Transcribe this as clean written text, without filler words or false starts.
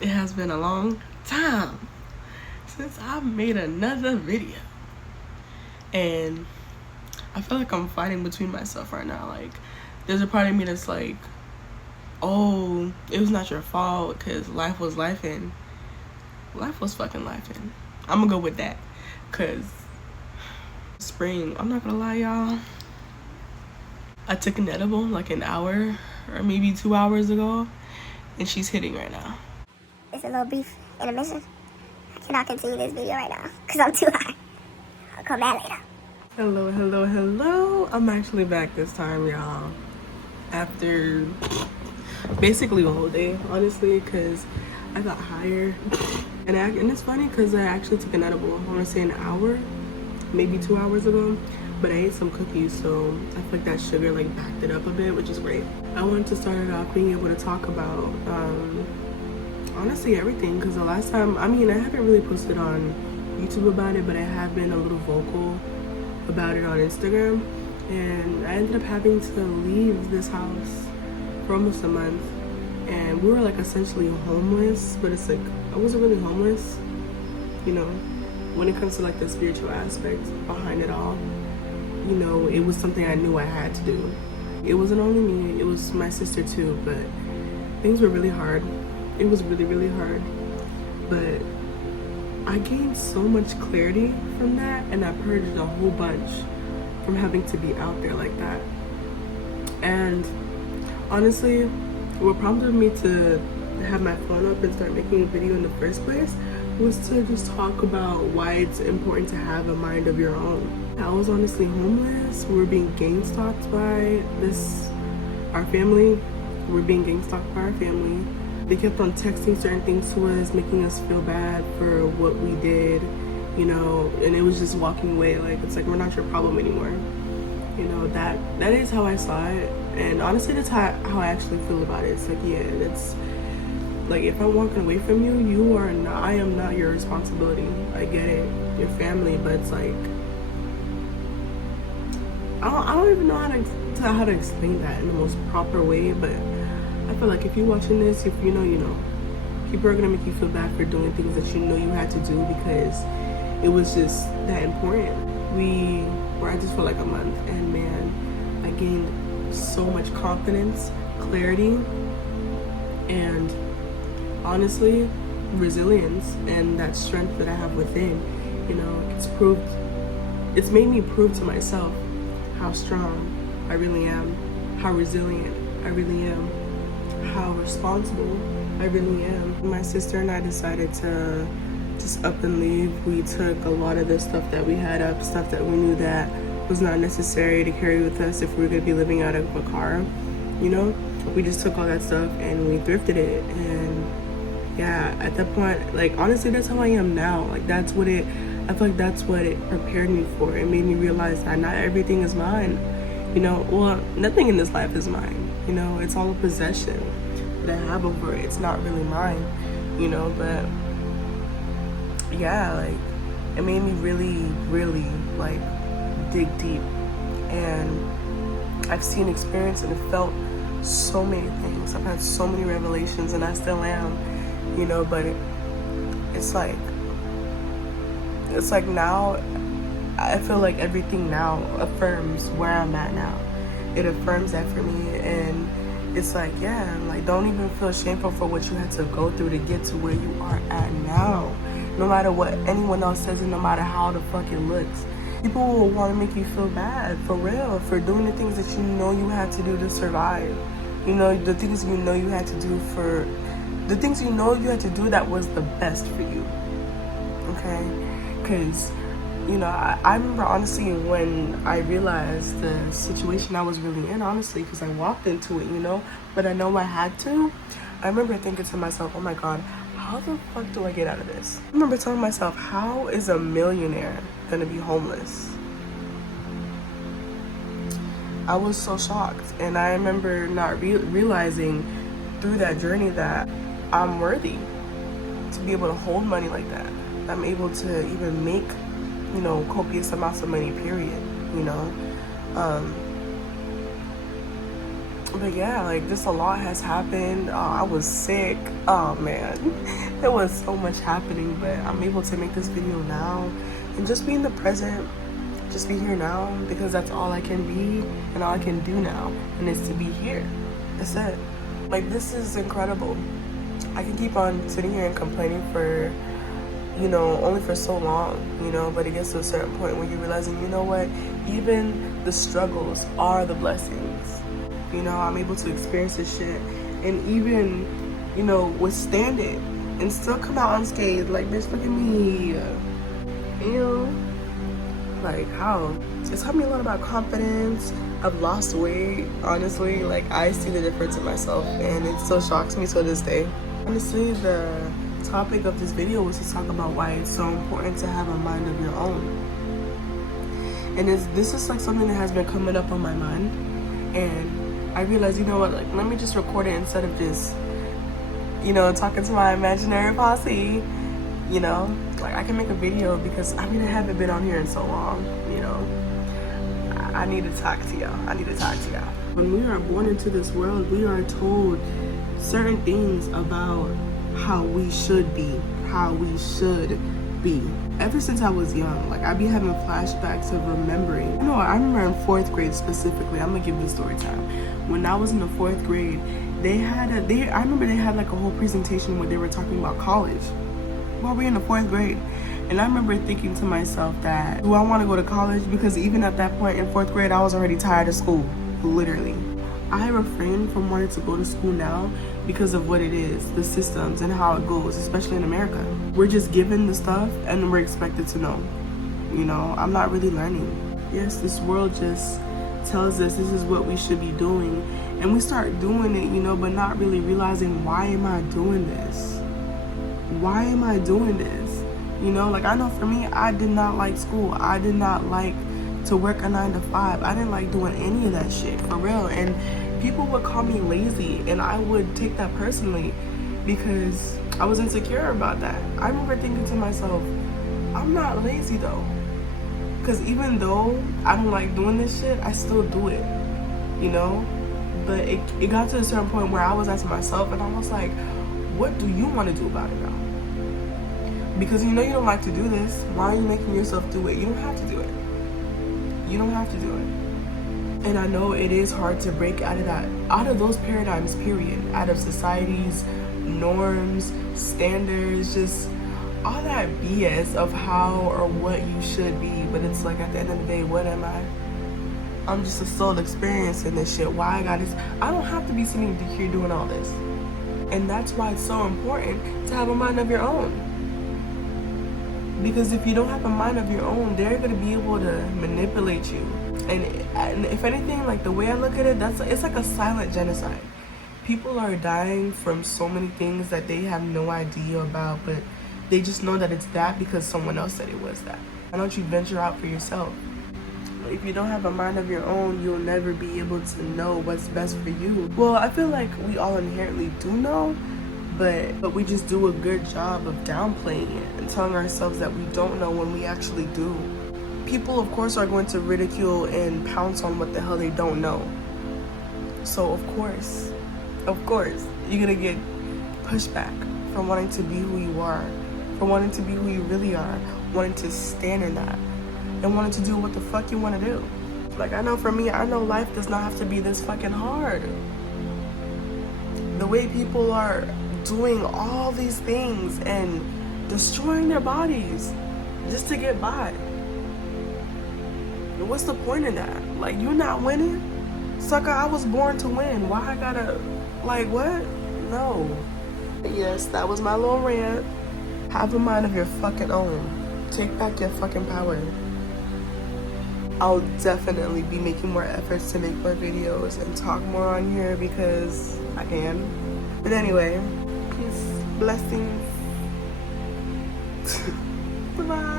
It has been a long time since I've made another video. And I feel like I'm fighting between myself right now. Like, there's a part of me that's like, oh, it was not your fault because life was life and life was fucking life. And I'm gonna go with that because spring, I'm not gonna lie, y'all. I took an edible like an hour or maybe 2 hours ago, and she's hitting right now. It's a little brief intermission. I cannot continue this video right now because I'm too high. I'll come back later. Hello, hello, hello. I'm actually back this time, y'all. After basically a whole day, honestly, because I got higher. And it's funny because I actually took an edible, I want to say an hour, maybe 2 hours ago. But I ate some cookies, so I feel like that sugar like backed it up a bit, which is great. I wanted to start it off being able to talk about honestly everything, because the last time, I haven't really posted on YouTube about it, but I have been a little vocal about it on Instagram. And I ended up having to leave this house for almost a month, and we were like essentially homeless, but it's like I wasn't really homeless, you know, when it comes to like the spiritual aspect behind it all. You know, it was something I knew I had to do. It wasn't only me, it was my sister too, but things were really hard. It was really, really hard. But I gained so much clarity from that, and I purged a whole bunch from having to be out there like that. And honestly, what prompted me to have my phone up and start making a video in the first place was to just talk about why it's important to have a mind of your own. I was honestly homeless. We were being gang stalked by our family. We were being gang stalked by our family. They kept on texting certain things to us, making us feel bad for what we did, you know, and it was just walking away. Like, it's like, we're not your problem anymore. You know, that is how I saw it. And honestly, that's how I actually feel about it. It's like, yeah, it's like, if I'm walking away from you, I am not your responsibility. I get it, your family, but it's like, I don't even know how to explain that in the most proper way, but I feel like if you're watching this, if you know, you know. People are gonna make you feel bad for doing things that you know you had to do because it was just that important. I just felt like a month, and man, I gained so much confidence, clarity, and honestly, resilience, and that strength that I have within. You know, it's made me prove to myself how strong I really am, how resilient I really am, how responsible I really am. My sister and I decided to just up and leave. We took a lot of the stuff that we had up, stuff that we knew that was not necessary to carry with us if we were gonna be living out of a car, you know? We just took all that stuff and we thrifted it. And yeah, at that point, like, honestly, that's how I am now. Like, I feel like that's what it prepared me for. It made me realize that not everything is mine. You know, well, nothing in this life is mine. You know, it's all a possession that I have over it. It's not really mine, you know, but yeah, like, it made me really, really, like, dig deep. And I've seen, experienced, and felt so many things. I've had so many revelations, and I still am, you know, but it's like now, I feel like everything now affirms where I'm at now. It affirms that for me, and it's like, yeah, like, don't even feel shameful for what you had to go through to get to where you are at now. No matter what anyone else says, and no matter how the fuck it looks. People will want to make you feel bad, for real, for doing the things that you know you had to do to survive. You know, the things you know you had to do that was the best for you. Okay? Because, you know, I remember, honestly, when I realized the situation I was really in, honestly, because I walked into it, you know, but I know I had to. I remember thinking to myself, oh my God, how the fuck do I get out of this? I remember telling myself, how is a millionaire gonna be homeless? I was so shocked, and I remember not realizing through that journey that I'm worthy to be able to hold money like that. I'm able to even make, you know, copious amounts of money, period, you know. But yeah, like just a lot has happened. I was sick. Oh man, there was so much happening, but I'm able to make this video now and just be in the present, just be here now, because that's all I can be and all I can do now, and it's to be here. That's it. Like, this is incredible. I can keep on sitting here and complaining for, you know, only for so long, you know, but it gets to a certain point where you're realizing, you know what, even the struggles are the blessings. You know, I'm able to experience this shit and even, you know, withstand it and still come out unscathed. Like, bitch, look at me. Ew. Like, how? It's taught me a lot about confidence. I've lost weight, honestly. Like, I see the difference in myself and it still shocks me to this day. Honestly, the topic of this video was to talk about why it's so important to have a mind of your own. And this is like something that has been coming up on my mind, and I realized, you know what, like, let me just record it instead of just, you know, talking to my imaginary posse. You know, like, I can make a video because I mean, I haven't been on here in so long, you know. I need to talk to y'all. When we are born into this world, we are told certain things about how we should be, how we should be. Ever since I was young, like, I be having flashbacks of remembering. You know, I remember in 4th grade specifically, I'm gonna give this story time. When I was in the 4th grade, I remember they had like a whole presentation where they were talking about college. Well, we're in the 4th grade. And I remember thinking to myself that, do I want to go to college? Because even at that point in 4th grade, I was already tired of school, literally. I refrain from wanting to go to school now because of what it is, the systems and how it goes, especially in America. We're just given the stuff and we're expected to know. You know, I'm not really learning. Yes, this world just tells us this is what we should be doing. And we start doing it, you know, but not really realizing, why am I doing this? Why am I doing this? You know, like, I know for me, I did not like school. I did not like to work a 9 to 5. I didn't like doing any of that shit, for real. And people would call me lazy, and I would take that personally because I was insecure about that. I remember thinking to myself, I'm not lazy though. Because even though I don't like doing this shit, I still do it, you know? But it got to a certain point where I was asking myself, and I was like, what do you want to do about it now? Because you know you don't like to do this. Why are you making yourself do it? You don't have to do it. You don't have to do it. And I know it is hard to break out of those paradigms, period. Out of society's norms, standards, just all that BS of how or what you should be. But it's like, at the end of the day, what am I? I'm just a soul experiencing this shit. Why I got this? I don't have to be sitting here doing all this. And that's why it's so important to have a mind of your own. Because if you don't have a mind of your own, they're going to be able to manipulate you. And if anything, like, the way I look at it, it's like a silent genocide. People are dying from so many things that they have no idea about, but they just know that it's that because someone else said it was that. Why don't you venture out for yourself? If you don't have a mind of your own, you'll never be able to know what's best for you. Well, I feel like we all inherently do know, but we just do a good job of downplaying it and telling ourselves that we don't know when we actually do. People, of course, are going to ridicule and pounce on what the hell they don't know. So, of course, you're gonna get pushback for wanting to be who you are, for wanting to be who you really are, wanting to stand in that, and wanting to do what the fuck you want to do. Like, I know for me, I know life does not have to be this fucking hard. The way people are doing all these things and destroying their bodies just to get by. And what's the point in that? Like, you're not winning? Sucker, I was born to win. Why I gotta, like, what? No. Yes, that was my little rant. Have a mind of your fucking own. Take back your fucking power. I'll definitely be making more efforts to make more videos and talk more on here because I can. But anyway, peace, blessings. Bye-bye.